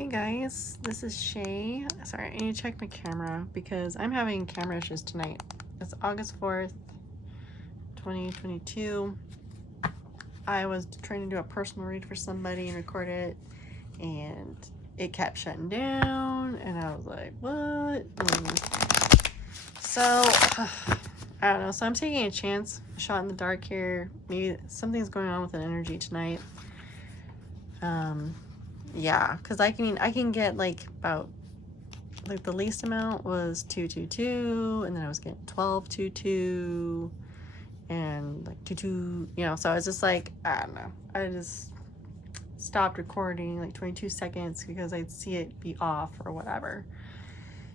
Hey guys, this is Shay. Sorry, I need to check my camera because I'm having camera issues tonight. It's August 4th, 2022. I was trying to do a personal read for somebody and record it, and it kept shutting down, and I was like, what? So, I don't know. So I'm taking a chance, a shot in the dark here. Maybe something's going on with an energy tonight. Yeah, because I can get like about, like the least amount was 222, and then I was getting 1222 and like 22, you know. So I was just like, I don't know, I just stopped recording like 22 seconds because I'd see it be off or whatever.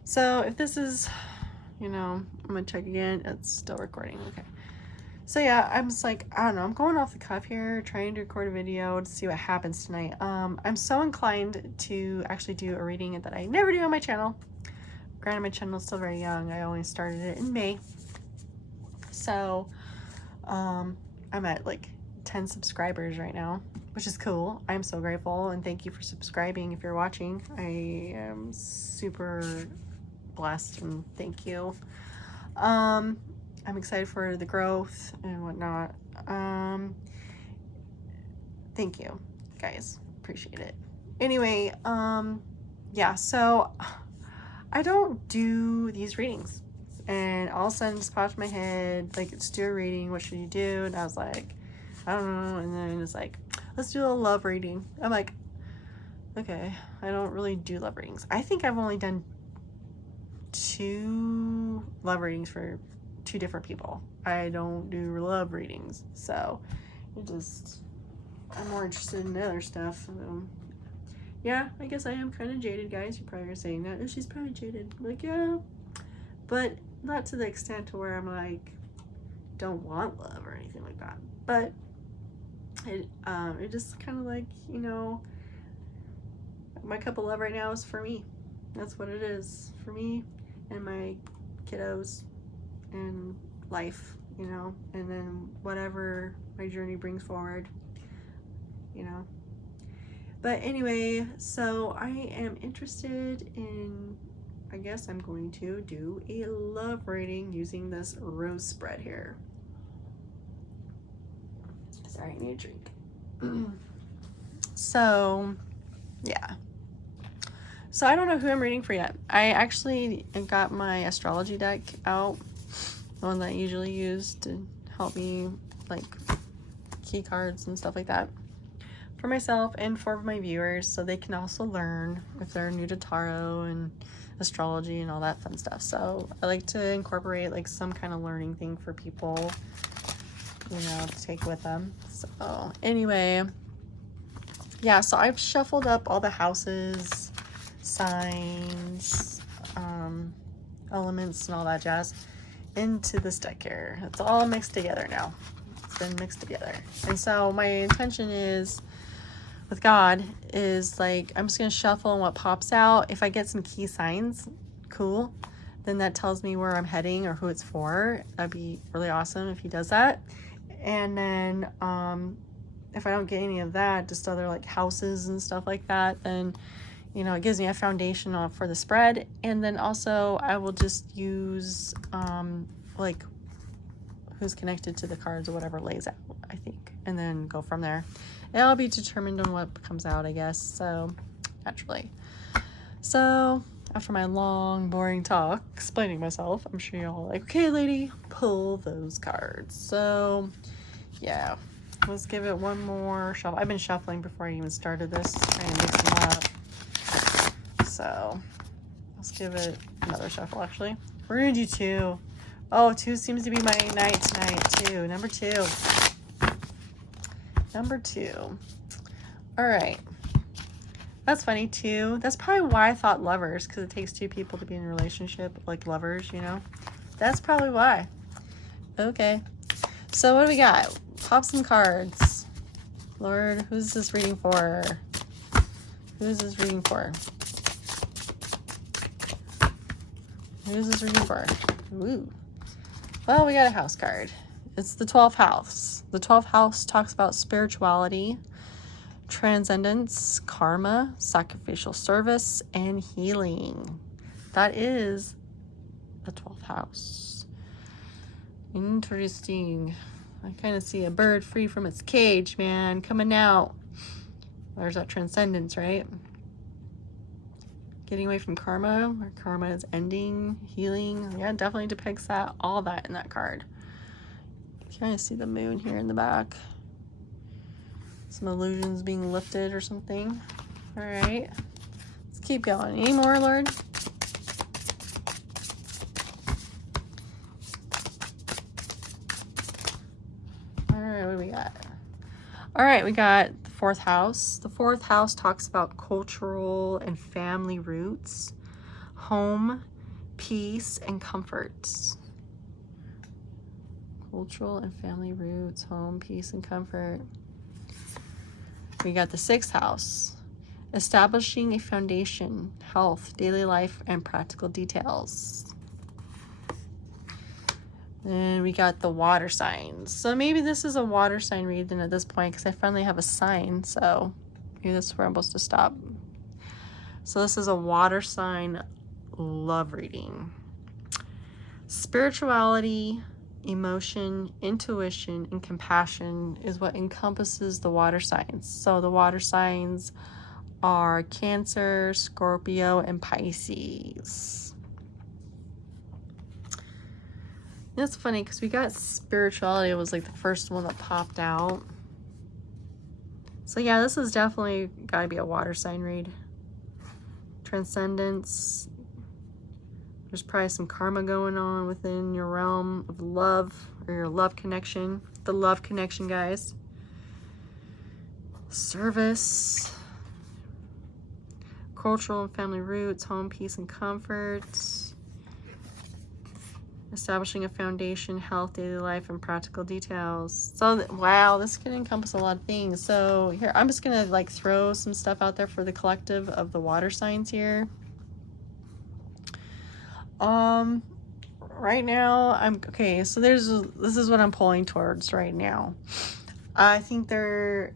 So if this is, you know, I'm gonna check again. It's still recording. Okay. So yeah, I'm just like, I don't know, I'm going off the cuff here, trying to record a video to see what happens tonight. I'm so inclined to actually do a reading that I never do on my channel. Granted, my channel is still very young. I only started it in May. So, I'm at like 10 subscribers right now, which is cool. I'm so grateful, and thank you for subscribing if you're watching. I am super blessed, and thank you. I'm excited for the growth and whatnot. Thank you, guys. Appreciate it. Anyway, yeah, so I don't do these readings. And all of a sudden, it just popped in my head, like, let's do a reading. What should you do? And I was like, I don't know. And then it's like, let's do a love reading. I'm like, okay, I don't really do love readings. I think I've only done 2 love readings for 2 different people. I don't do love readings, so I'm more interested in other stuff. Yeah, I guess I am kind of jaded, guys. You probably are saying that. Oh, she's probably jaded. I'm like, yeah, but not to the extent to where I'm like, don't want love or anything like that. But it just kind of like, you know, my cup of love right now is for me. That's what it is, for me and my kiddos and life, you know, and then whatever my journey brings forward, you know. But anyway, so I am interested in, I guess I'm going to do a love reading using this rose spread here. Sorry, I need a drink. So, yeah. So I don't know who I'm reading for yet. I actually got my astrology deck out, the one that I usually use to help me, like, key cards and stuff like that, for myself and for my viewers, so they can also learn if they're new to tarot and astrology and all that fun stuff. So I like to incorporate like some kind of learning thing for people, you know, to take with them. So anyway, yeah, so I've shuffled up all the houses, signs, elements and all that jazz into this deck here. It's all mixed together now. It's been mixed together. And so my intention is, with God, is like, I'm just gonna shuffle and what pops out. If I get some key signs, cool, then that tells me where I'm heading or who it's for. That'd be really awesome if he does that. And then if I don't get any of that, just other like houses and stuff like that, then, you know, it gives me a foundation for the spread. And then also I will just use like who's connected to the cards or whatever lays out, I think, and then go from there. It'll be determined on what comes out, I guess, so naturally. So after my long boring talk explaining myself, I'm sure you're all like, okay lady, pull those cards. So yeah, let's give it one more shuffle. I've been shuffling before I even started this, trying to mix them up. So let's give it another shuffle. Actually, we're gonna do 2. Oh, 2 seems to be my night tonight. 2, number 2. Number 2. All right. That's funny, 2. That's probably why I thought lovers, because it takes 2 people to be in a relationship, like lovers, you know? That's probably why. Okay. So what do we got? Pop some cards. Lord, who's this reading for? Who's this reading for? Who's this reading for? Ooh. Well, we got a house card. It's the 12th house. The 12th house talks about spirituality, Transcendence, karma, sacrificial service, and healing. That is the 12th house. Interesting. I kind of see a bird free from its cage, man, coming out. There's that transcendence, right? Getting away from karma, where karma is ending, healing. Yeah, it definitely depicts that, all that in that card. You kind of see the moon here in the back. Some illusions being lifted or something. All right, let's keep going. Any more, Lord? All right, what do we got? All right, we got the 4th house. The 4th house talks about cultural and family roots, home, peace, and comforts. Cultural and family roots, home, peace, and comfort. We got the 6th house. Establishing a foundation, health, daily life, and practical details. And we got the water signs. So maybe this is a water sign reading at this point because I finally have a sign. So maybe this is where I'm supposed to stop. So this is a water sign love reading. Spirituality, emotion, intuition, and compassion is what encompasses the water signs. So the water signs are Cancer, Scorpio, and Pisces. It's funny because we got spirituality, it was like the first one that popped out. So yeah, this is definitely got to be a water sign read. Transcendence. There's probably some karma going on within your realm of love or your love connection. The love connection, guys. Service. Cultural and family roots, home, peace, and comfort. Establishing a foundation, health, daily life, and practical details. So, wow, this can encompass a lot of things. So here, I'm just going to like throw some stuff out there for the collective of the water signs here. Right now, okay, so this is what I'm pulling towards right now. I think for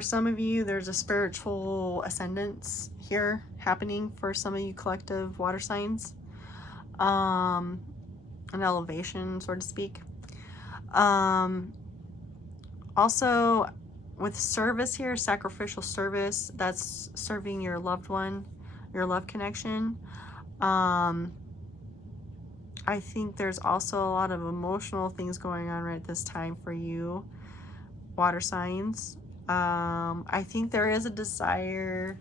some of you, there's a spiritual ascendance here happening for some of you collective water signs. An elevation, so to speak. Also with service here, sacrificial service, that's serving your loved one, your love connection. I think there's also a lot of emotional things going on right this time for you, water signs. I think there is a desire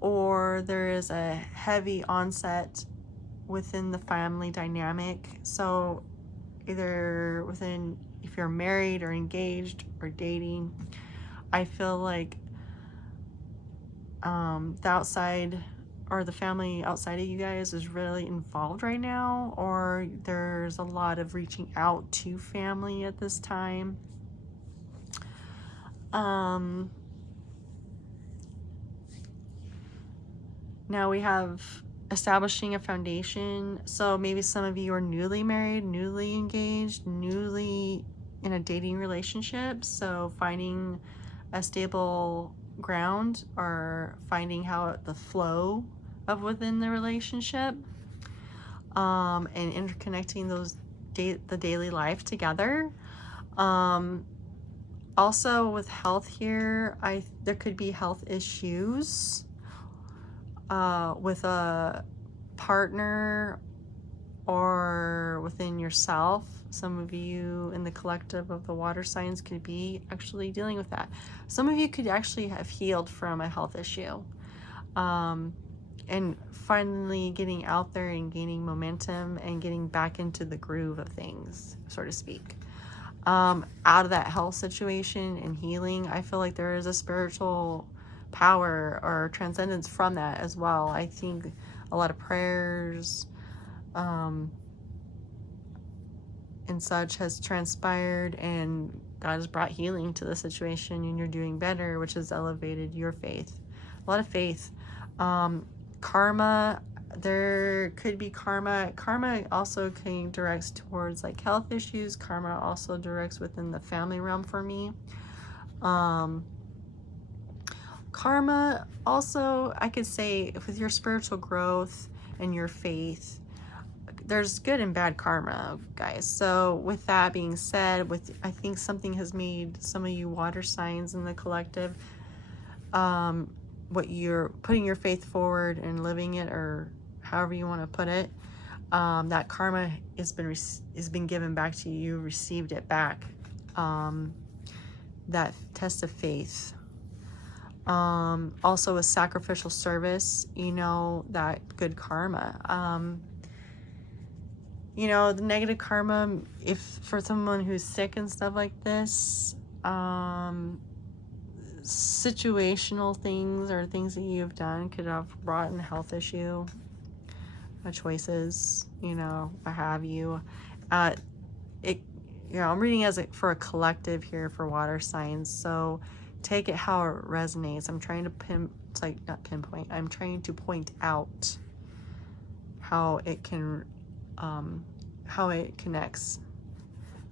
or there is a heavy onset within the family dynamic. So either within, if you're married or engaged or dating, I feel like the outside or the family outside of you guys is really involved right now, or there's a lot of reaching out to family at this time. Now we have establishing a foundation. So maybe some of you are newly married, newly engaged, newly in a dating relationship. So finding a stable ground or finding how the flow of within the relationship, and interconnecting those the daily life together. Also with health here, there could be health issues with a partner or within yourself. Some of you in the collective of the water signs could be actually dealing with that. Some of you could actually have healed from a health issue, and finally getting out there and gaining momentum and getting back into the groove of things, so to speak. Out of that health situation and healing, I feel like there is a spiritual power or transcendence from that as well. I think a lot of prayers and such has transpired, and God has brought healing to the situation, and you're doing better, which has elevated your faith. A lot of faith. Karma, there could be karma. Karma also can directs towards like health issues. Karma also directs within the family realm for me. Karma, also, I could say with your spiritual growth and your faith, there's good and bad karma, guys. So with that being said, I think something has made some of you water signs in the collective, what you're putting your faith forward and living it, or however you want to put it, that karma has been given back to you. You received it back. That test of faith. Also a sacrificial service, that good karma. The negative karma, if for someone who's sick and stuff like this, situational things or things that you've done could have brought in a health issue, choices, what have you. I'm reading for a collective here for water signs, so take it how it resonates. I'm trying to I'm trying to point out how it can, how it connects.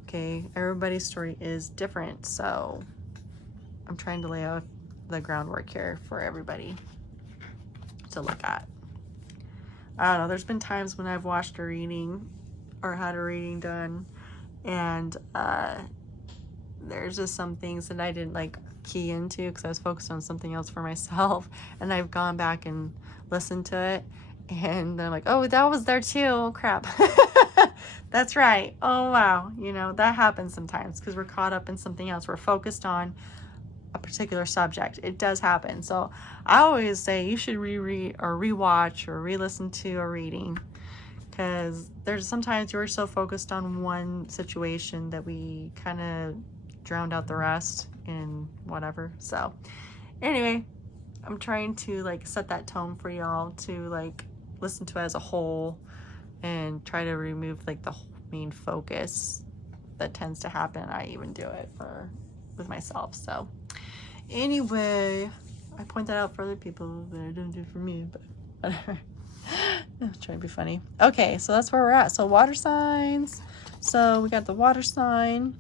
Okay, everybody's story is different, so I'm trying to lay out the groundwork here for everybody to look at. I don't know, there's been times when I've watched a reading or had a reading done, and there's just some things that I didn't key into because I was focused on something else for myself, and I've gone back and listened to it, and then I'm like, oh, that was there too. Oh, crap. That's right. Oh, wow. That happens sometimes because we're caught up in something else. We're focused on a particular subject. It does happen. So I always say you should reread or rewatch or re-listen to a reading, because there's sometimes you're so focused on one situation that we kind of drowned out the rest in whatever. So anyway, I'm trying to set that tone for y'all to listen to it as a whole and try to remove the main focus that tends to happen. I even do it with myself. So anyway, I point that out for other people, but I don't do it for me, but whatever. I'm trying to be funny. Okay, so that's where we're at. So water signs. So we got the water sign,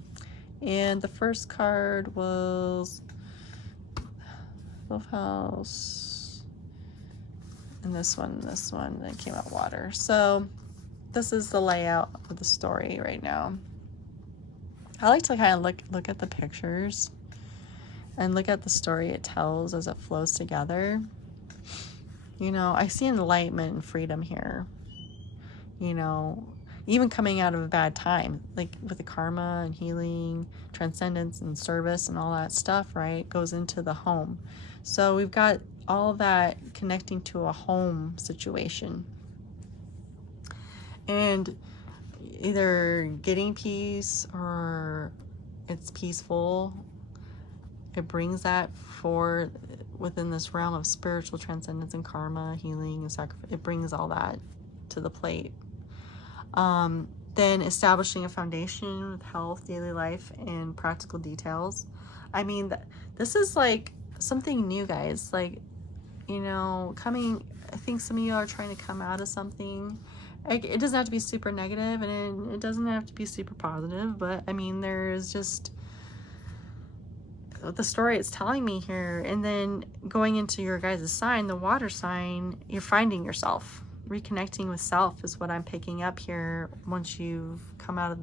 and the first card was Love House, and this one that came out water. So this is the layout of the story right now. I like to kind of look at the pictures and look at the story it tells as it flows together. I see enlightenment and freedom here. Even coming out of a bad time, with the karma and healing, transcendence and service and all that stuff, right, goes into the home. So we've got all that connecting to a home situation. And either getting peace or it's peaceful. It brings that forward within this realm of spiritual transcendence and karma, healing and sacrifice. It brings all that to the plate. Then establishing a foundation with health, daily life, and practical details. I mean, this is something new, guys. Coming, I think some of you are trying to come out of something. It doesn't have to be super negative, and it doesn't have to be super positive, but I mean, there's just the story it's telling me here. And then going into your guys' sign, the water sign, you're finding yourself. Reconnecting with self is what I'm picking up here once you've come out of,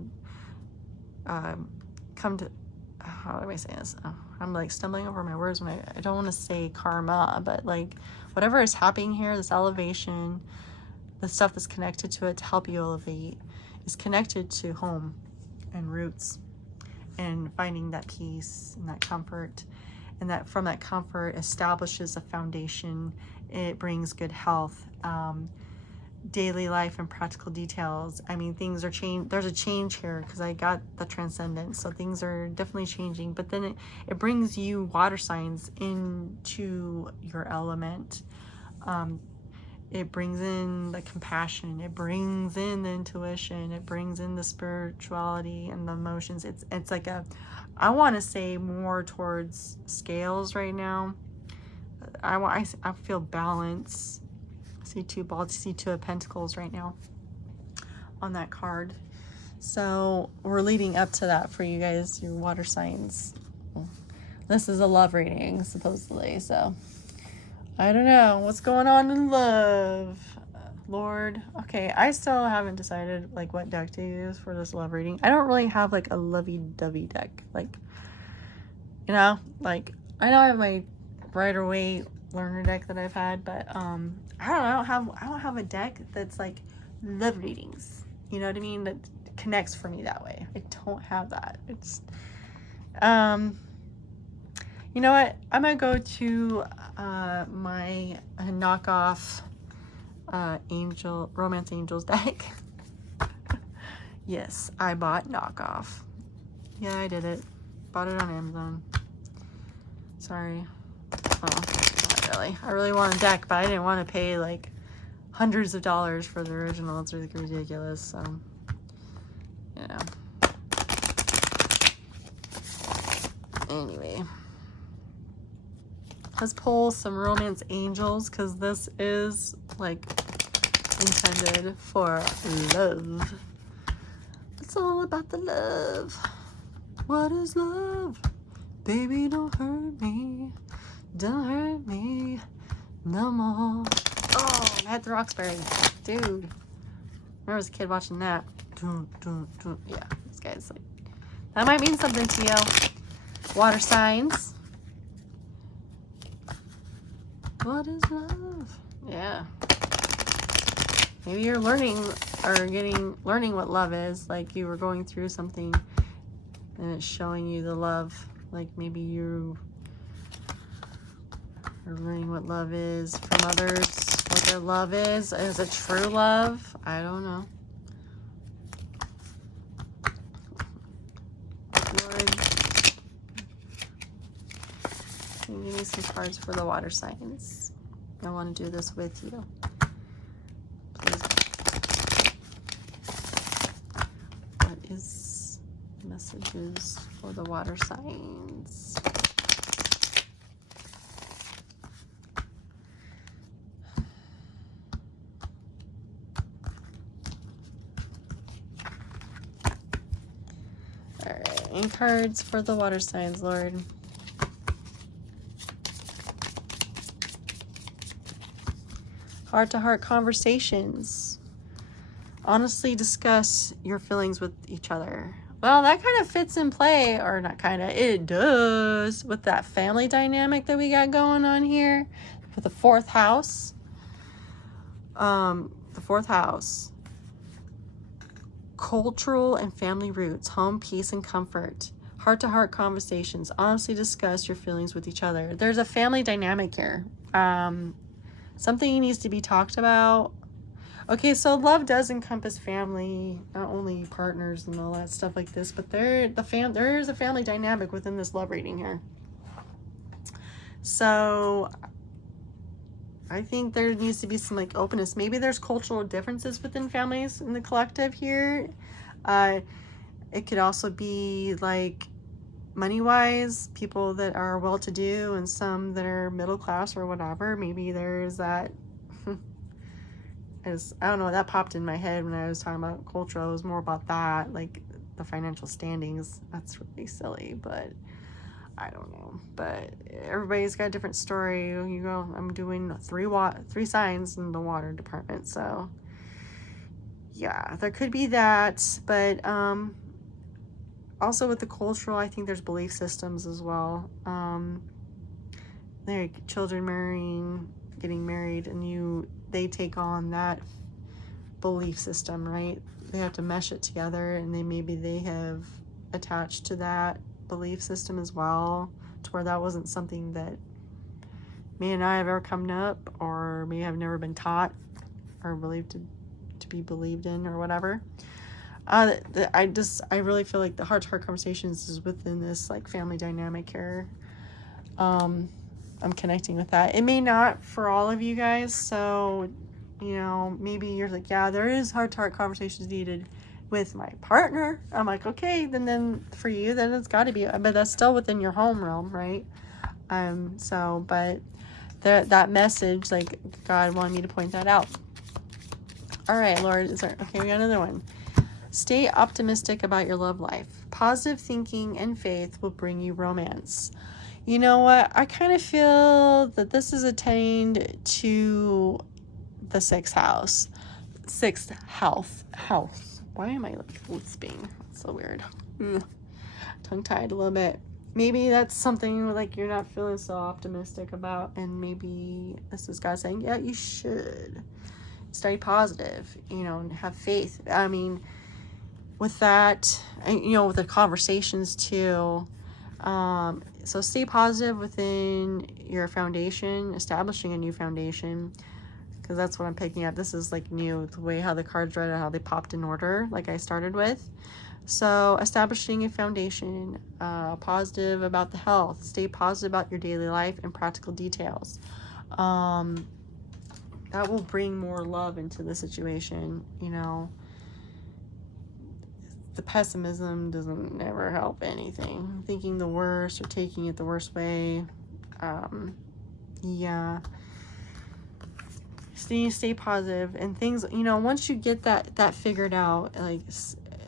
how am I saying this? Oh, I'm stumbling over my words when I don't want to say karma, but whatever is happening here, this elevation, the stuff that's connected to it to help you elevate is connected to home and roots and finding that peace and that comfort, and that from that comfort establishes a foundation. It brings good health, daily life and practical details. I mean, things are changing. There's a change here because I got the transcendence, so things are definitely changing. But then it brings you water signs into your element. It brings in the compassion, it brings in the intuition, it brings in the spirituality and the emotions. It's I want to say more towards scales right now. I feel balance. See two of pentacles right now on that card. So we're leading up to that for you guys, your water signs. This is a love reading, supposedly, so I don't know what's going on in love, Lord. Okay, I still haven't decided like what deck to use for this love reading. I don't really have like a lovey-dovey deck, like, you know, like I know I have my Rider-Waite learner deck that I've had, but I don't have a deck that's like love readings. You know what I mean? That connects for me that way. I don't have that. It's you know what? I'm gonna go to my knockoff Romance Angels deck. Yes, I bought knockoff. Yeah, I did it. Bought it on Amazon. Sorry. Oh, not really. I really want a deck, but I didn't want to pay like hundreds of dollars for the original. It's really ridiculous. So, you know. Anyway. Let's pull some Romance Angels, because this is like intended for love. It's all about the love. What is love? Baby, don't hurt me. Don't hurt me no more. Oh, I had the Roxbury. Dude. I remember as a kid watching that. Yeah, this guy's like, that might mean something to you. Water signs. What is love? Yeah. Maybe you're learning what love is. Like you were going through something and it's showing you the love. Like maybe you are learning what love is from others. What their love is. Is it true love? I don't know. Lord, give me some cards for the water signs. I want to do this with you. Please. What is messages for the water signs? All right, any cards for the water signs, Lord? Heart-to-heart conversations. Honestly discuss your feelings with each other. Well, that kind of fits in play, or not kind of, it does, with that family dynamic that we got going on here with the fourth house. The fourth house. Cultural and family roots, home, peace, and comfort. Heart-to-heart conversations. Honestly discuss your feelings with each other. There's a family dynamic here. Something needs to be talked about. Okay, so love does encompass family, not only partners and all that stuff like this, but there is a family dynamic within this love reading here. So I think there needs to be some like openness. Maybe there's cultural differences within families in the collective here. It could also be like money-wise, people that are well-to-do and some that are middle class or whatever. Maybe there's that. I don't know, that popped in my head when I was talking about culture. It was more about that, like the financial standings. That's really silly, but I don't know. But everybody's got a different story. You go, I'm doing three signs in the water department, so yeah, there could be that. But also with the cultural, I think there's belief systems as well. There, children getting married, and they take on that belief system, right? They have to mesh it together, and maybe they have attached to that belief system as well, to where that wasn't something that me and I have ever come up, or may have never been taught or believed to be believed in, or whatever. I really feel like the heart-to-heart conversations is within this like family dynamic here. I'm connecting with that. It may not for all of you guys, so maybe you're like, yeah, there is heart-to-heart conversations needed with my partner. I'm like, okay, then for you, then it's got to be, but that's still within your home realm, right? But that message, like God wanted me to point that out. All right, Lord, okay, we got another one. Stay optimistic about your love life. Positive thinking and faith will bring you romance. you know what? I kind of feel that this is attained to the sixth house. Sixth house. Why am I like lisping? It's so weird. Tongue-tied a little bit. Maybe that's something like you're not feeling so optimistic about, and maybe this is God saying, yeah, you should stay positive, you know, and have faith. I mean, with that, you know, with the conversations too, so stay positive within your foundation, establishing a new foundation, because that's what I'm picking up. This is like new, the way how the cards read out, how they popped in order, like I started with. So establishing a foundation, positive about the health, stay positive about your daily life and practical details. That will bring more love into the situation, you know. The pessimism doesn't never help anything. Thinking the worst or taking it the worst way. Yeah. Stay positive, and things, you know, once you get that figured out, like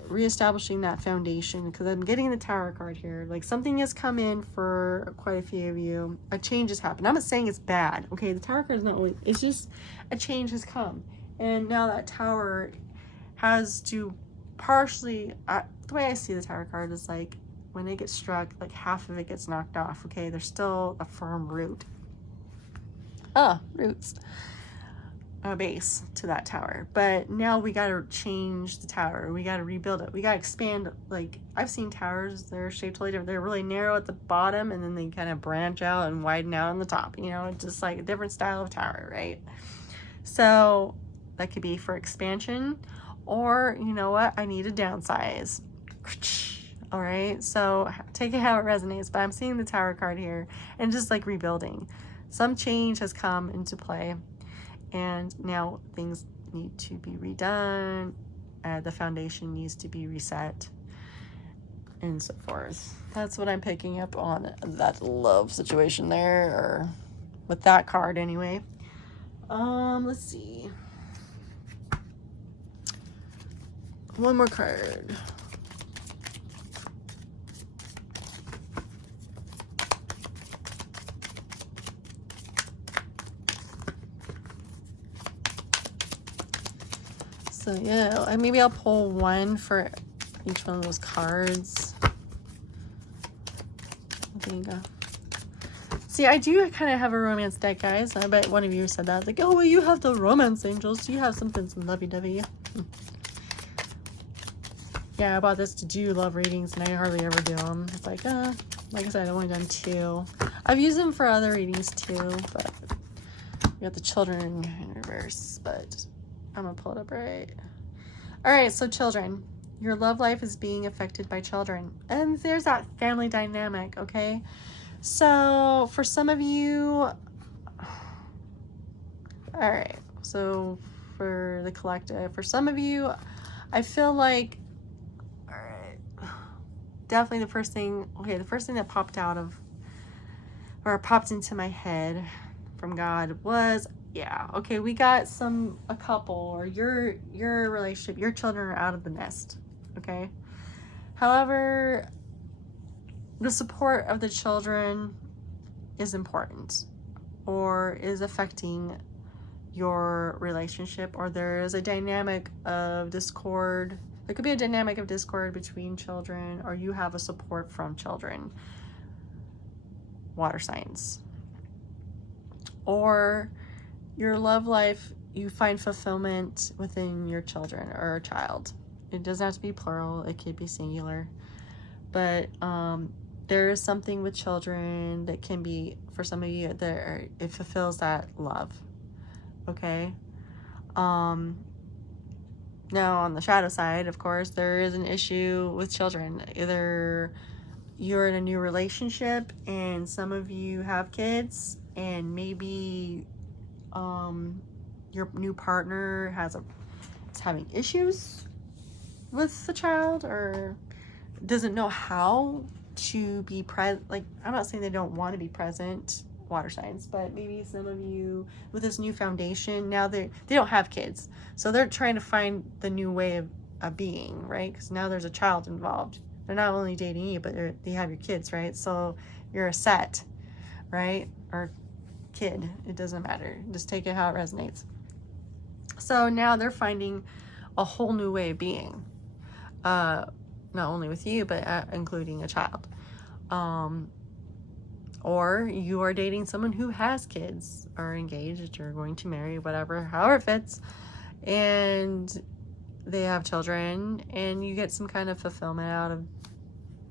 reestablishing that foundation, because I'm getting the Tower card here, like something has come in for quite a few of you. A change has happened. I'm not saying it's bad, okay? The Tower card is not always, it's just a change has come, and now that Tower has to partially, the way I see the Tower card is like when it gets struck, like half of it gets knocked off, okay? There's still a firm root. Roots. A base to that tower, but now we got to change the tower. We got to rebuild it. We got to expand. Like I've seen towers, they're shaped totally different. They're really narrow at the bottom, and then they kind of branch out and widen out on the top, you know, just like a different style of tower, right? So that could be for expansion, or you know what, I need to downsize. All right, so take it how it resonates, but I'm seeing the Tower card here, and just like rebuilding. Some change has come into play, and now things need to be redone. The foundation needs to be reset, and so forth. That's what I'm picking up on that love situation there, or with that card anyway. Let's see. One more card. So yeah, maybe I'll pull one for each one of those cards. There you go. See, I do kind of have a romance deck, guys. I bet one of you said that. Like, oh, well, you have the romance angels. Do you have some lovey-dovey? Yeah, I bought this to do love readings, and I hardly ever do them. It's like I said, I've only done 2. I've used them for other readings too, but we got the children in reverse, but I'm gonna pull it up right. All right, so children, your love life is being affected by children, and there's that family dynamic, okay? So for some of you, all right, so for the collective, for some of you, I feel like, all right, definitely the first thing that popped out of, or popped into my head from God was, yeah, okay, we got a couple, or your relationship, your children are out of the nest, okay? However, the support of the children is important, or is affecting your relationship, or there is a dynamic of discord. There could be a dynamic of discord between children, or you have a support from children, water signs. Or your love life, you find fulfillment within your children or a child. It doesn't have to be plural, it could be singular. But there is something with children that can be, for some of you, it fulfills that love. Okay? Now on the shadow side, of course, there is an issue with children. Either you're in a new relationship and some of you have kids, and maybe your new partner is having issues with the child, or doesn't know how to be present. Like, I'm not saying they don't want to be present, water signs, but maybe some of you with this new foundation, now they don't have kids, so they're trying to find the new way of being, right? Because now there's a child involved. They're not only dating you, but they have your kids, right? So you're a set, right? Or kid, it doesn't matter. Just take it how it resonates. So now they're finding a whole new way of being, not only with you, but including a child. Or you are dating someone who has kids, or engaged, or going to marry, whatever, however it fits, and they have children, and you get some kind of fulfillment out of,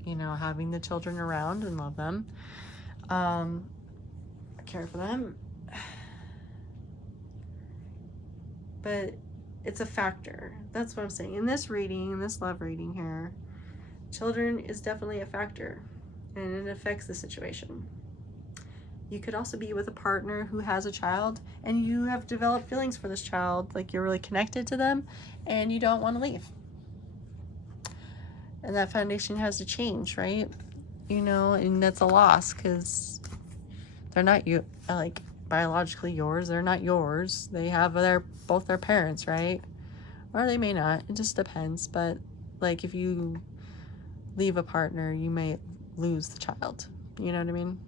you know, having the children around and love them, care for them. But it's a factor. That's what I'm saying. In this reading, in this love reading here, children is definitely a factor, and it affects the situation. You could also be with a partner who has a child, and you have developed feelings for this child, like you're really connected to them, and you don't want to leave. And that foundation has to change, right? You know, and that's a loss, because they're not you, like, biologically yours. They're not yours. They have both their parents, right? Or they may not. It just depends. But like, if you leave a partner, you may lose the child. You know what I mean?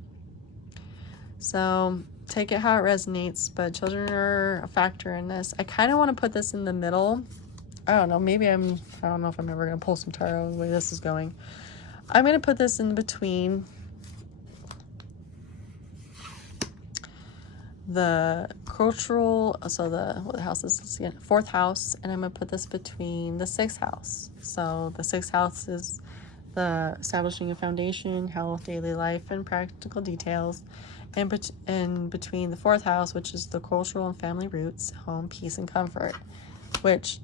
So take it how it resonates, but children are a factor in this. I kind of want to put this in the middle. I don't know. Maybe I don't know if I'm ever going to pull some tarot the way this is going. I'm going to put this in between the cultural, so what house is this again? 4th house, and I'm going to put this between the 6th house. So the 6th house is the establishing a foundation, health, daily life, and practical details. And between the 4th house, which is the cultural and family roots, home, peace, and comfort, which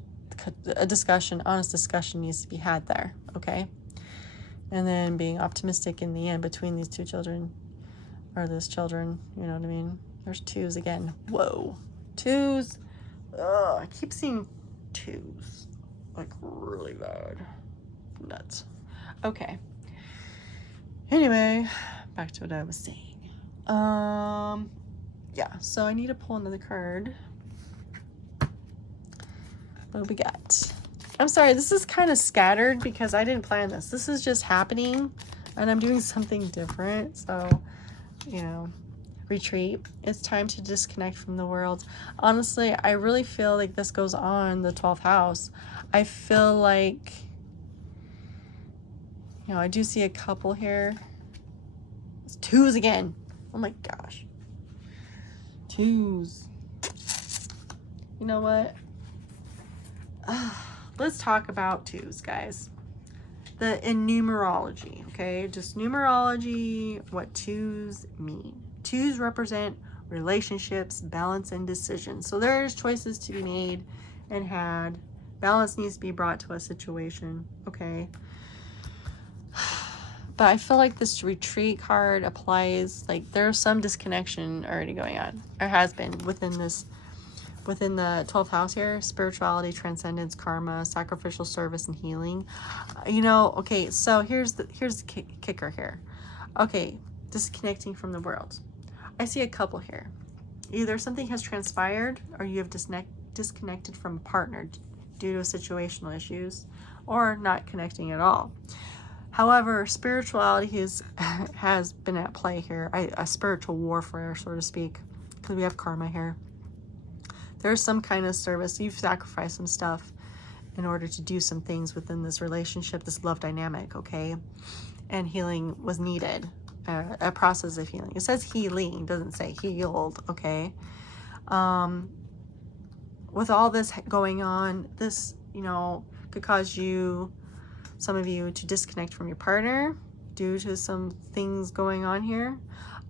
honest discussion needs to be had there, okay? And then being optimistic in the end between these two children, or those children, you know what I mean? There's 2s again. Whoa. 2s. Ugh, I keep seeing 2s. Like, really bad. Nuts. Okay. Anyway, back to what I was saying. Yeah, so I need to pull another card. What do we got? I'm sorry, this is kind of scattered because I didn't plan this. This is just happening, and I'm doing something different. So, you know, retreat. It's time to disconnect from the world. Honestly, I really feel like this goes on the 12th house. I feel like, you know, I do see a couple here. It's 2s again. Oh my gosh. 2s. You know what? Let's talk about 2s, guys. In numerology, okay? Just numerology, what 2s mean. 2s represent relationships, balance, and decisions. So there's choices to be made and had. Balance needs to be brought to a situation, okay? But I feel like this retreat card applies, like there's some disconnection already going on, or has been within the 12th house here. Spirituality, transcendence, karma, sacrificial service, and healing. You know, okay, so here's the kicker here. Okay, disconnecting from the world. I see a couple here. Either something has transpired, or you have disconnected from a partner due to situational issues, or not connecting at all. However, spirituality has been at play here, a spiritual warfare, so to speak, because we have karma here. There's some kind of service. You've sacrificed some stuff in order to do some things within this relationship, this love dynamic, okay? And healing was needed, a process of healing. It says healing, doesn't say healed, okay? With all this going on, this, you know, could cause some of you to disconnect from your partner due to some things going on here.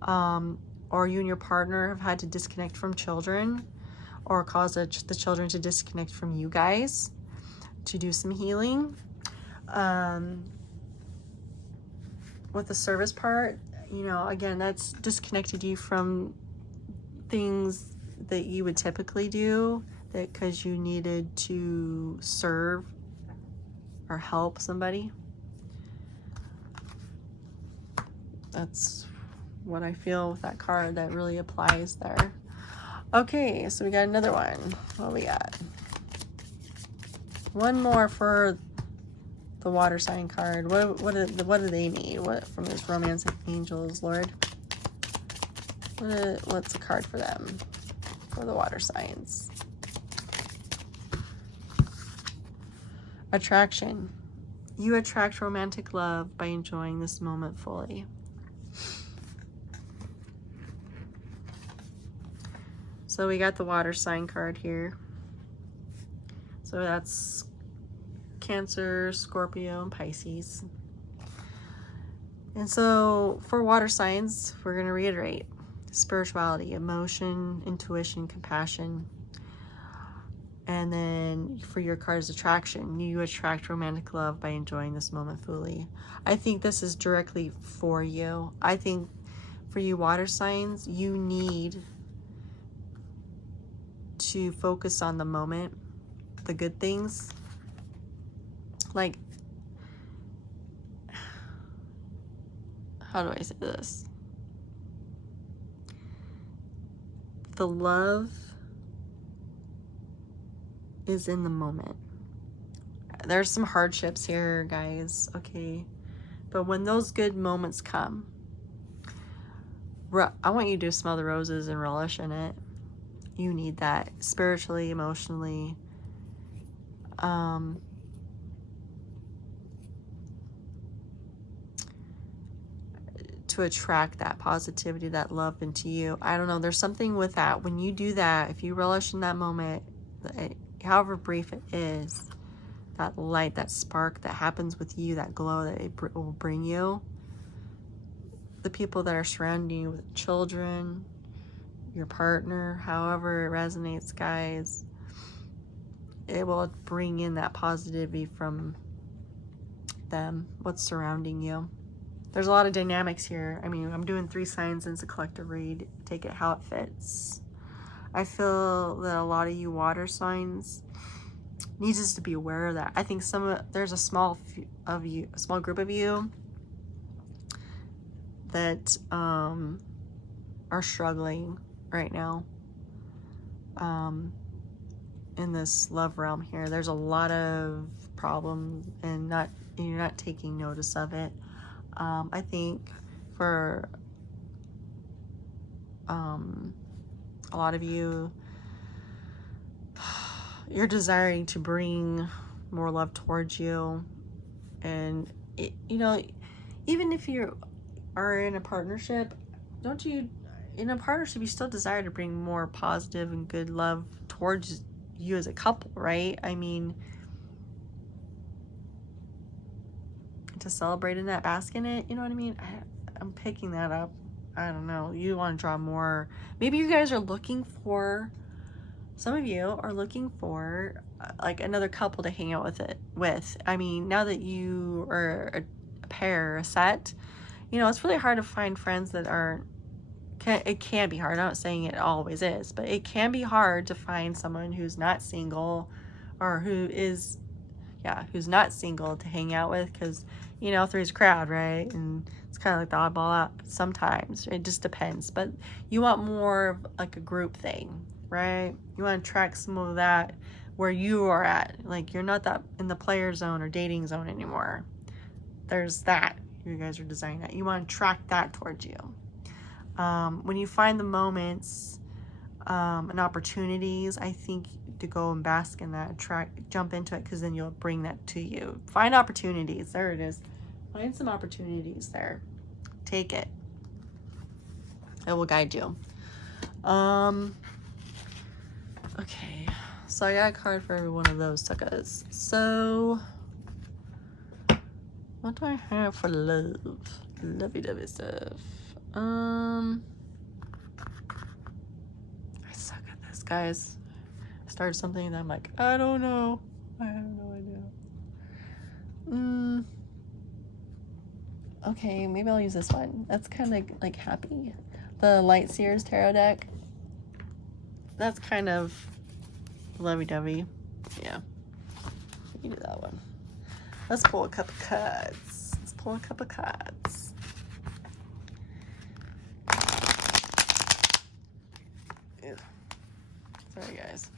Or you and your partner have had to disconnect from children, or cause the children to disconnect from you guys to do some healing. With the service part, you know, again, that's disconnected you from things that you would typically do, that because you needed to serve or help somebody. That's what I feel with that card. That really applies there. Okay, so we got another one. What we got? One more for the water sign card. What do they need? What from this romantic angels, Lord? What's a card for them? For the water signs. Attraction. You attract romantic love by enjoying this moment fully. So we got the water sign card here. So that's Cancer, Scorpio, and Pisces. And so for water signs, we're going to reiterate spirituality, emotion, intuition, compassion. And then for your card's attraction, you attract romantic love by enjoying this moment fully. I think this is directly for you. I think for you water signs, you need to focus on the moment, the good things. Like, how do I say this? The love is in the moment. There's some hardships here, guys, okay? But when those good moments come, I want you to smell the roses and relish in it. You need that spiritually, emotionally. To attract that positivity, that love into you. I don't know, there's something with that. When you do that, if you relish in that moment, however brief it is, that light, that spark that happens with you, that glow that it will bring you, the people that are surrounding you, with children, your partner, however it resonates, guys, it will bring in that positivity from them, what's surrounding you. There's a lot of dynamics here. I mean, I'm doing 3 signs and it's a collective read. Take it how it fits. I feel that a lot of you water signs needs us to be aware of that. I think there's a small group of you that are struggling right now in this love realm here. There's a lot of problems and you're not taking notice of it. I think for a lot of you, you're desiring to bring more love towards you. And, even if you are in a partnership, in a partnership, you still desire to bring more positive and good love towards you as a couple, right? I mean, to celebrate in that, bask in it, you know what I mean? I'm picking that up. I don't know. You want to draw more. Maybe you guys are looking for, some of you are looking for like another couple to hang out with. I mean, now that you are a pair, a set, it's really hard to find friends that it can be hard. I'm not saying it always is, but it can be hard to find someone who's not single or who's not single to hang out with, because three's a crowd, right? And it's kind of like the oddball out sometimes. It just depends, but you want more of like a group thing, right? You want to track some of that where you are at. Like, you're not that in the player zone or dating zone anymore. There's that. You guys are designing that. You want to track that towards you. When you find the moments and opportunities, I think to go and bask in that, jump into it, because then you'll bring that to you. Find opportunities. There it is. Find some opportunities there. Take it. It will guide you. Okay. So I got a card for every one of those suckers. So what do I have for love? Lovey-dovey stuff. I suck at this, guys. I started something and I'm like, I don't know. I have no idea. Okay, maybe I'll use this one. That's kind of like happy. The Light Seers Tarot deck. That's kind of lovey-dovey. Yeah. You do that one. Let's pull a couple cards. Ew. Sorry, guys.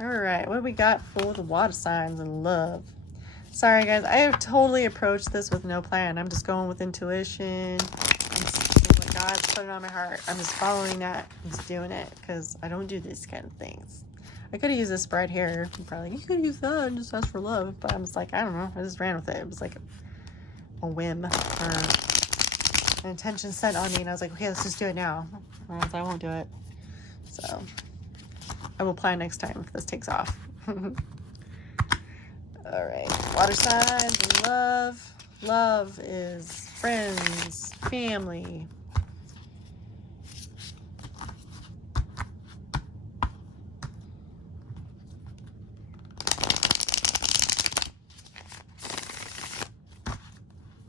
All right, what do we got for the water signs and love? Sorry, guys. I have totally approached this with no plan. I'm just going with intuition. I'm just what God's put it on my heart. I'm just following that. I'm just doing it because I don't do these kind of things. I could have used this spread here. I'm probably like, you could use that and just ask for love. But I'm just like, I don't know. I just ran with it. It was like a whim or an intention set on me. And I was like, okay, let's just do it now. Or else I won't do it. So I will plan next time if this takes off. All right, water signs and love. Love is friends, family.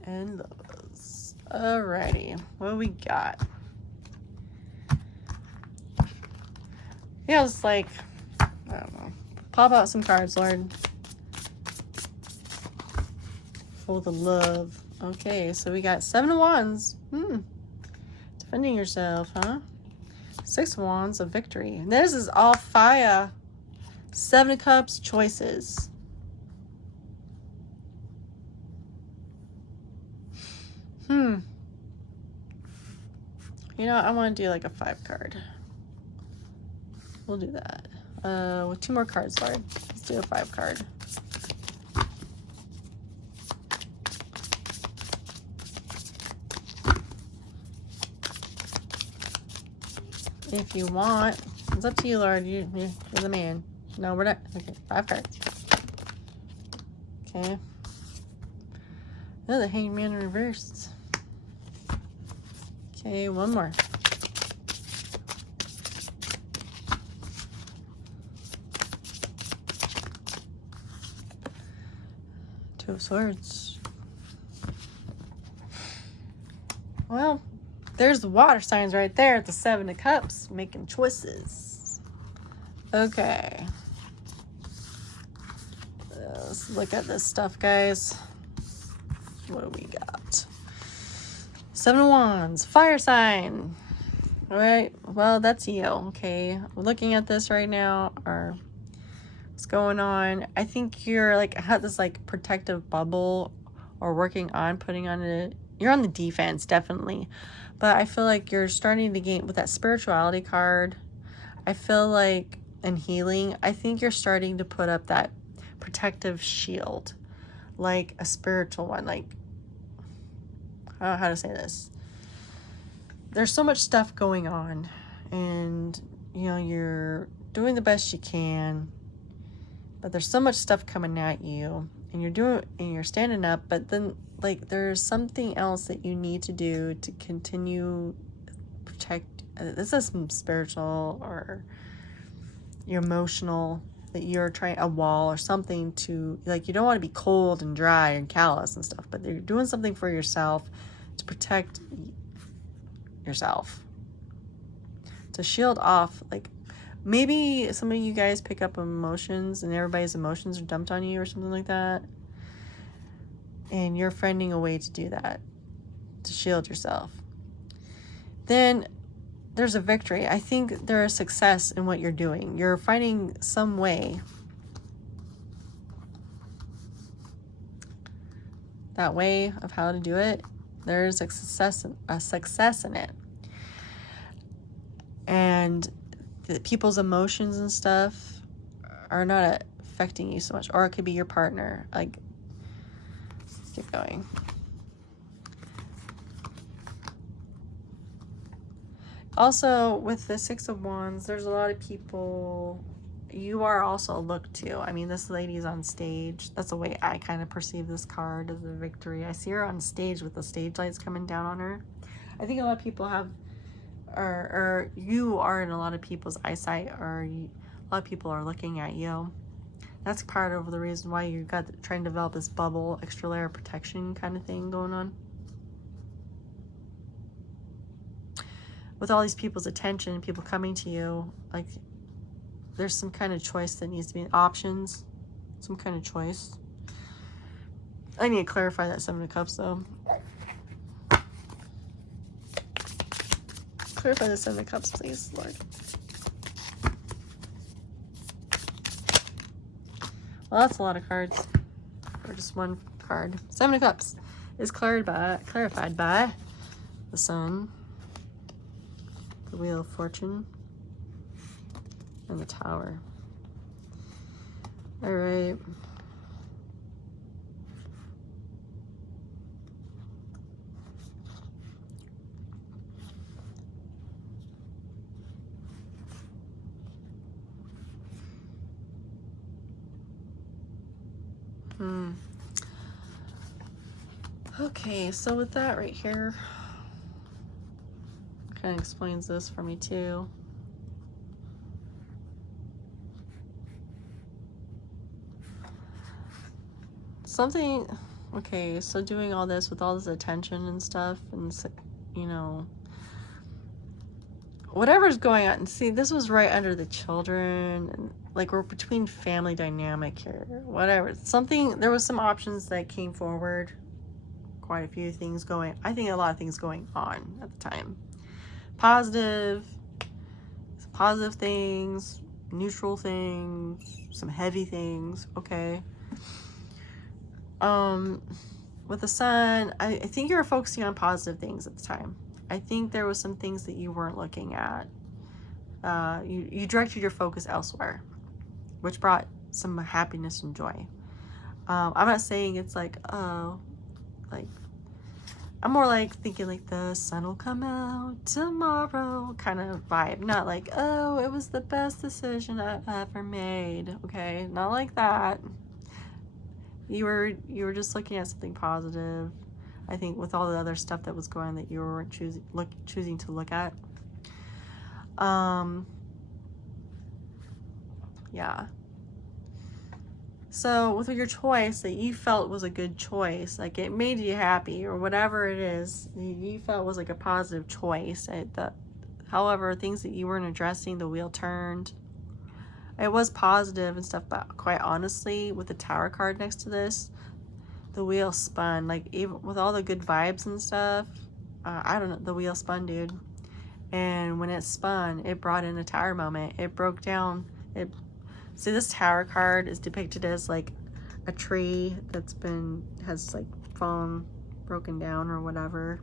And those. Alrighty, what we got? Yeah, it's like, I don't know. Pop out some cards, Lord. For the love. Okay, so we got 7 of Wands. Defending yourself, huh? 6 of Wands of victory. And this is all fire. 7 of Cups, choices. You know, I want to do like a 5 card. We'll do that. With 2 more cards, Lord. Let's do a 5 card. If you want. It's up to you, Lord. You're the man. No, we're not. Okay, 5 cards. Okay. Oh, the Hanged Man reversed. Okay, 1 more. Two of Swords. Well, there's the water signs right there at the 7 of Cups, making choices. Okay. Let's look at this stuff, guys. What do we got? 7 of Wands, fire sign. All right, well, that's you. Okay, we're looking at this right now, or what's going on. I think you're like, have this like protective bubble, or working on putting on it. You're on the defense, definitely. But I feel like you're starting to gain, with that spirituality card, I feel like, and healing, I think you're starting to put up that protective shield. Like a spiritual one. Like, I don't know how to say this. There's so much stuff going on. And, you know, you're doing the best you can. But there's so much stuff coming at you. And you're standing up, but then like there's something else that you need to do to continue protect. This is some spiritual or your emotional, that you're trying, a wall or something to, like, you don't want to be cold and dry and callous and stuff, but you're doing something for yourself to protect yourself, to shield off. Like, maybe some of you guys pick up emotions and everybody's emotions are dumped on you or something like that. And you're finding a way to do that, to shield yourself. Then there's a victory. I think there's success in what you're doing. You're finding some way. That way of how to do it, there's a success in it. And the people's emotions and stuff are not affecting you so much. Or it could be your partner. Like, keep going. Also, with the 6 of Wands, there's a lot of people you are also looked to. I mean, this lady's on stage. That's the way I kind of perceive this card as a victory. I see her on stage with the stage lights coming down on her. I think a lot of people have, or you are in a lot of people's eyesight, or a lot of people are looking at you. That's part of the reason why you got trying to develop this bubble, extra layer of protection kind of thing going on. With all these people's attention, people coming to you, like, there's some kind of choice that needs to be, options, some kind of choice. I need to clarify that 7 of Cups, though. Clarify the 7 of Cups, please, Lord. Well, that's a lot of cards for just just one card. Seven of Cups is clarified by the Sun, the Wheel of Fortune, and the Tower. All right. Okay, so with that right here, kind of explains this for me too. Something, okay, so doing all this with all this attention and stuff, and, you know, whatever's going on. And see, this was right under the children, and like we're between family dynamic here. Whatever, something, there was some options that came forward. Quite a few things going, I think a lot of things going on at the time. Positive things, neutral things, some heavy things, okay. With the Sun, I think you were focusing on positive things at the time. I think there was some things that you weren't looking at. You directed your focus elsewhere, which brought some happiness and joy. I'm not saying it's like, oh, like, I'm more like thinking like the sun will come out tomorrow kind of vibe. Not like, oh, it was the best decision I've ever made. Okay, not like that. You were just looking at something positive. I think with all the other stuff that was going on that you weren't choosing to look at. Yeah. So with your choice that you felt was a good choice, like it made you happy or whatever it is, you felt was like a positive choice. However, things that you weren't addressing, the wheel turned. It was positive and stuff, but quite honestly, with the Tower card next to this, the wheel spun. Like, even with all the good vibes and stuff, I don't know, the wheel spun, dude. And when it spun, it brought in a Tower moment. It broke down. See, this Tower card is depicted as like a tree has like fallen, broken down or whatever,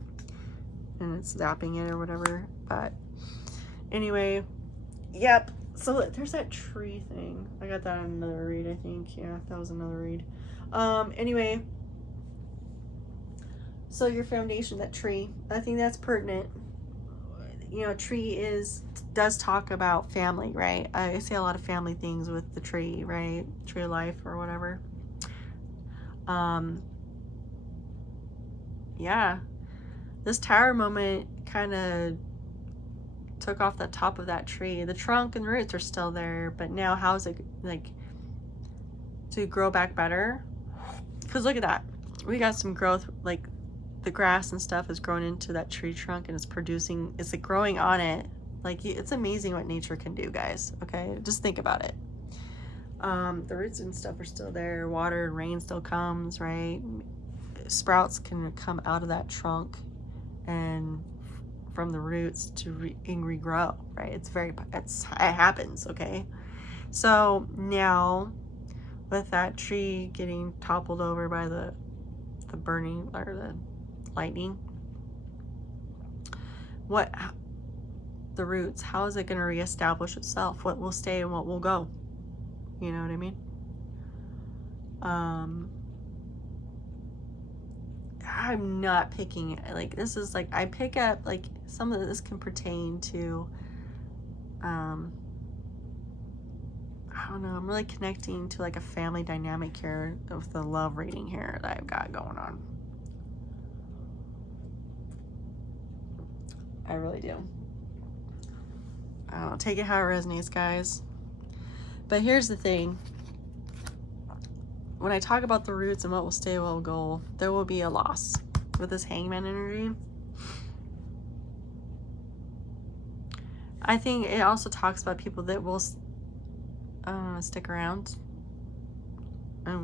and it's zapping it or whatever. But anyway, yep. So there's that tree thing. I got that on another read, I think. Yeah, that was another read. Anyway, so your foundation, that tree, I think that's pertinent. You know, tree does talk about family, right? I see a lot of family things with the tree, right? Tree of life or whatever. Yeah, this Tower moment kind of took off the top of that tree. The trunk and the roots are still there, but now how's it like to grow back better? Because look at that, we got some growth, like the grass and stuff is growing into that tree trunk and it's like growing on it. Like, it's amazing what nature can do, guys. Okay, just think about it. The roots and stuff are still there. Water and rain still comes, right? Sprouts can come out of that trunk and from the roots to regrow, right? It happens, okay? So now with that tree getting toppled over by the burning or the lightning, the roots, how is it going to reestablish itself? What will stay and what will go? You know what I mean? I'm not picking, like, this is like, I pick up, like, some of this can pertain to, I don't know, I'm really connecting to like a family dynamic here with the love reading here that I've got going on. I really do. I don't know, take it how it resonates, guys. But here's the thing. When I talk about the roots and what will stay, what will go, there will be a loss with this Hangman energy. I think it also talks about people that will stick around. It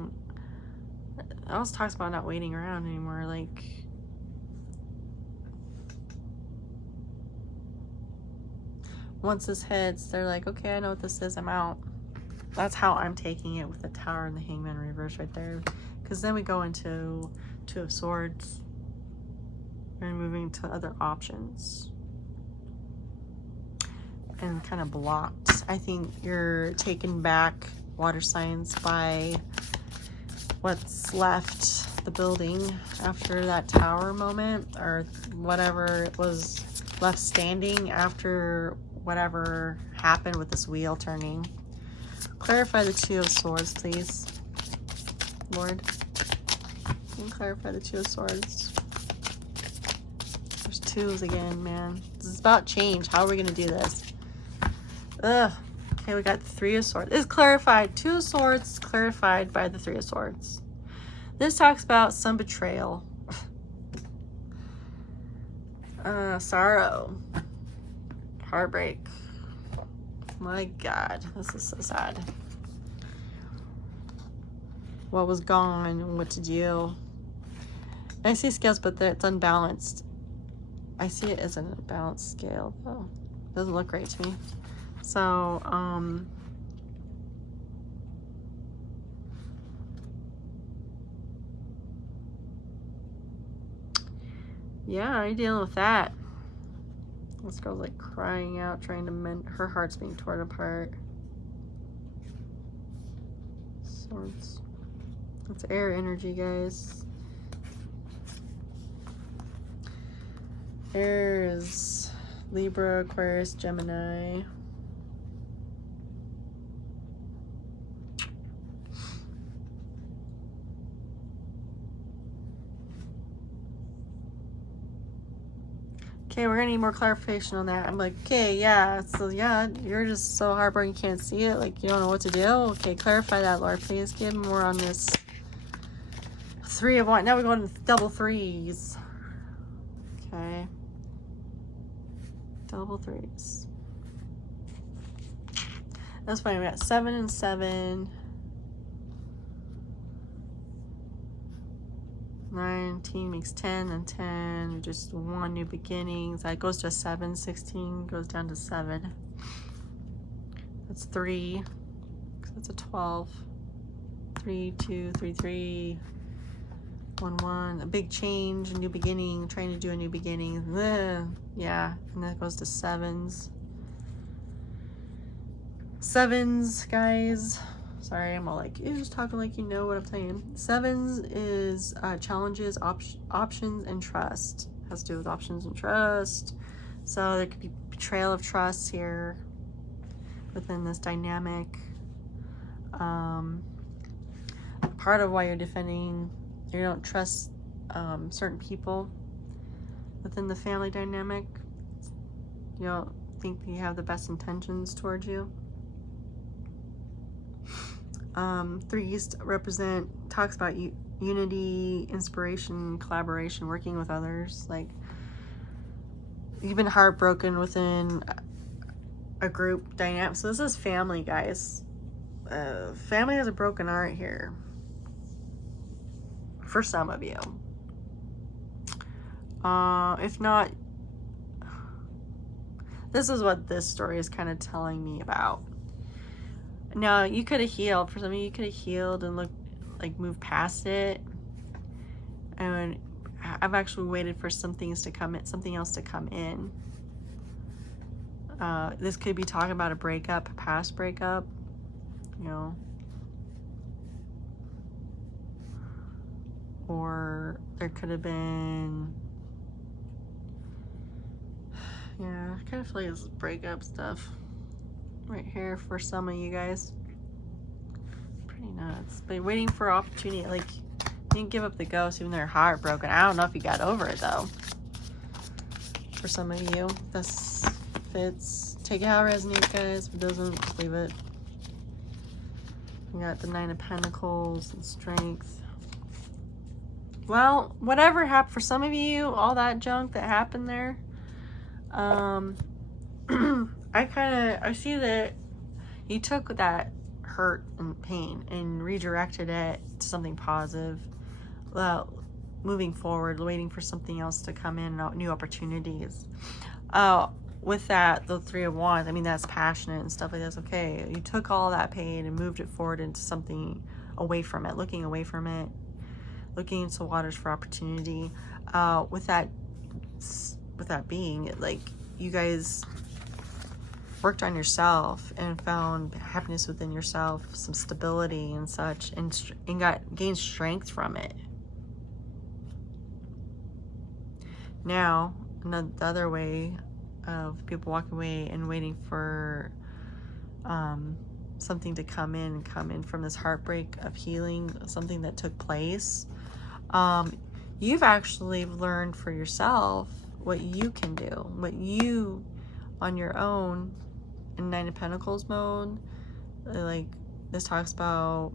also talks about not waiting around anymore. Like, once this hits, they're like, okay, I know what this is, I'm out. That's how I'm taking it with the Tower and the Hangman reverse right there. Because then we go into Two of Swords and moving to other options. And kind of blocked. I think you're taken back, water signs, by what's left the building after that tower moment, or whatever was left standing after whatever happened with this wheel turning. Clarify the Two of Swords, please, Lord. Can you clarify the Two of Swords? There's twos again, man. This is about change. How are we going to do this? Ugh. Okay, we got the Three of Swords. It's clarified. Two of Swords clarified by the Three of Swords. This talks about some betrayal. Sorrow. Heartbreak. My God, this is so sad. What was gone and what to do. I see scales, but it's unbalanced. I see it as an unbalanced scale, though. Doesn't look right to me. So, yeah, I'm dealing with that. This girl's like crying out, trying to mend. Her heart's being torn apart. Swords. It's air energy, guys. Air is Libra, Aquarius, Gemini. Okay, we're gonna need more clarification on that. I'm like, okay, yeah, so yeah, you're just so heartbroken you can't see it, like you don't know what to do. Okay, clarify that, Lord, please. Give me more on this. Three of Wands. Now we're going to double threes. Okay. Double threes. That's funny. We got 7 and 7. 19 makes 10 and 10. Just one new beginning. So it goes to 7. 16 goes down to 7. That's 3. That's a 12. 3, 2, 3, 3. 1, 1. A big change, a new beginning. Trying to do a new beginning. Yeah. And then it goes to 7s. 7s, guys. Sorry, I'm all like, you're just talking like you know what I'm saying. 7s is challenges, options, and trust. Has to do with options and trust. So there could be betrayal of trust here within this dynamic. Part of why you're defending, you don't trust certain people within the family dynamic. You don't think you have the best intentions towards you. 3s talks about unity, inspiration, collaboration, working with others. Like, you've been heartbroken within a group dynamic. So this is family, guys. Family has a broken heart here. For some of you. If not, this is what this story is kind of telling me about. Now, you could have healed. For some of you, you could have healed and moved past it. And I've actually waited for something else to come in. This could be talking about a breakup, a past breakup, you know. Or there could have been, yeah, I kind of feel like this breakup stuff right here for some of you guys. Pretty nuts. But waiting for opportunity, like, you didn't give up the ghost even though they're heartbroken. I don't know if you got over it though. For some of you, this fits. Take it how it resonates, guys. If it doesn't, just leave it. You got the 9 of Pentacles and Strength. Well, whatever happened for some of you, all that junk that happened there, I see that you took that hurt and pain and redirected it to something positive. Well, moving forward, waiting for something else to come in, new opportunities. with that, the Three of Wands, I mean, that's passionate and stuff like that's okay. You took all that pain and moved it forward into something away from it, looking away from it, looking into waters for opportunity. With that being, like, you guys worked on yourself and found happiness within yourself, some stability and such, and gained strength from it. Now, the other way of people walking away and waiting for something to come in from this heartbreak of healing, something that took place. You've actually learned for yourself what you can do, what you on your own in Nine of Pentacles mode. Like, this talks about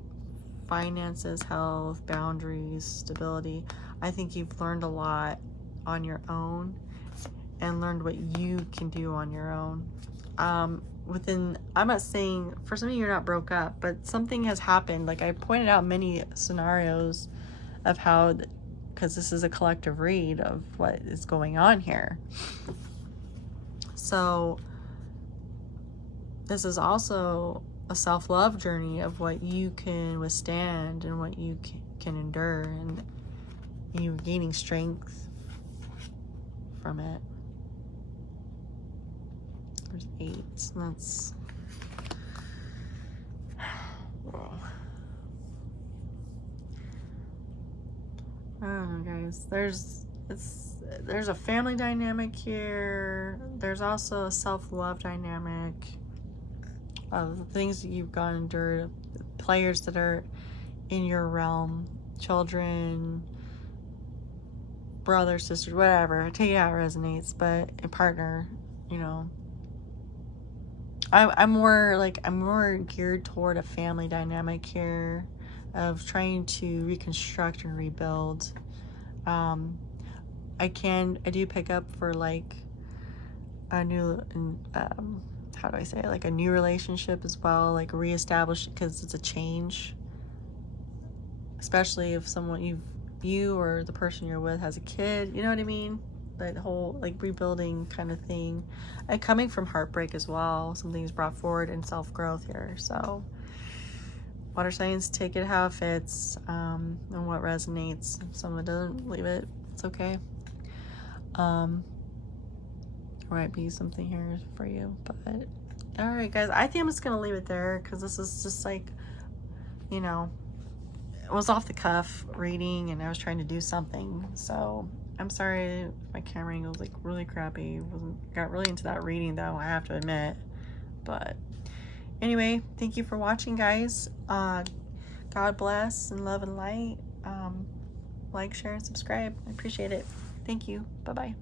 finances, health, boundaries, stability. I think you've learned a lot on your own and learned what you can do on your own. I'm not saying, for some of you, you're not broke up, but something has happened. Like, I pointed out many scenarios of how, because this is a collective read of what is going on here. So this is also a self-love journey of what you can withstand and what you can endure, and you gaining strength from it. There's 8. So that's, whoa. I don't know, guys. There's a family dynamic here. There's also a self-love dynamic of the things that you've gone and endured, players that are in your realm, children, brothers, sisters, whatever. Take it how it resonates, but a partner, you know. I'm more geared toward a family dynamic here of trying to reconstruct and rebuild. I do pick up for like a new, how do I say it? Like a new relationship as well, like reestablish, because it's a change, especially if someone you or the person you're with has a kid, you know what I mean? That whole like rebuilding kind of thing, and coming from heartbreak as well. Something's brought forward in self-growth here. So water signs, take it how it fits, and what resonates. If someone doesn't, leave it. It's okay. There might be something here for you, but all right, guys. I think I'm just gonna leave it there because this is just like, you know, it was off the cuff reading, and I was trying to do something. So I'm sorry if my camera angle was like really crappy. Got really into that reading though, I have to admit. But anyway, thank you for watching, guys. God bless and love and light. Like, share, and subscribe. I appreciate it. Thank you. Bye-bye.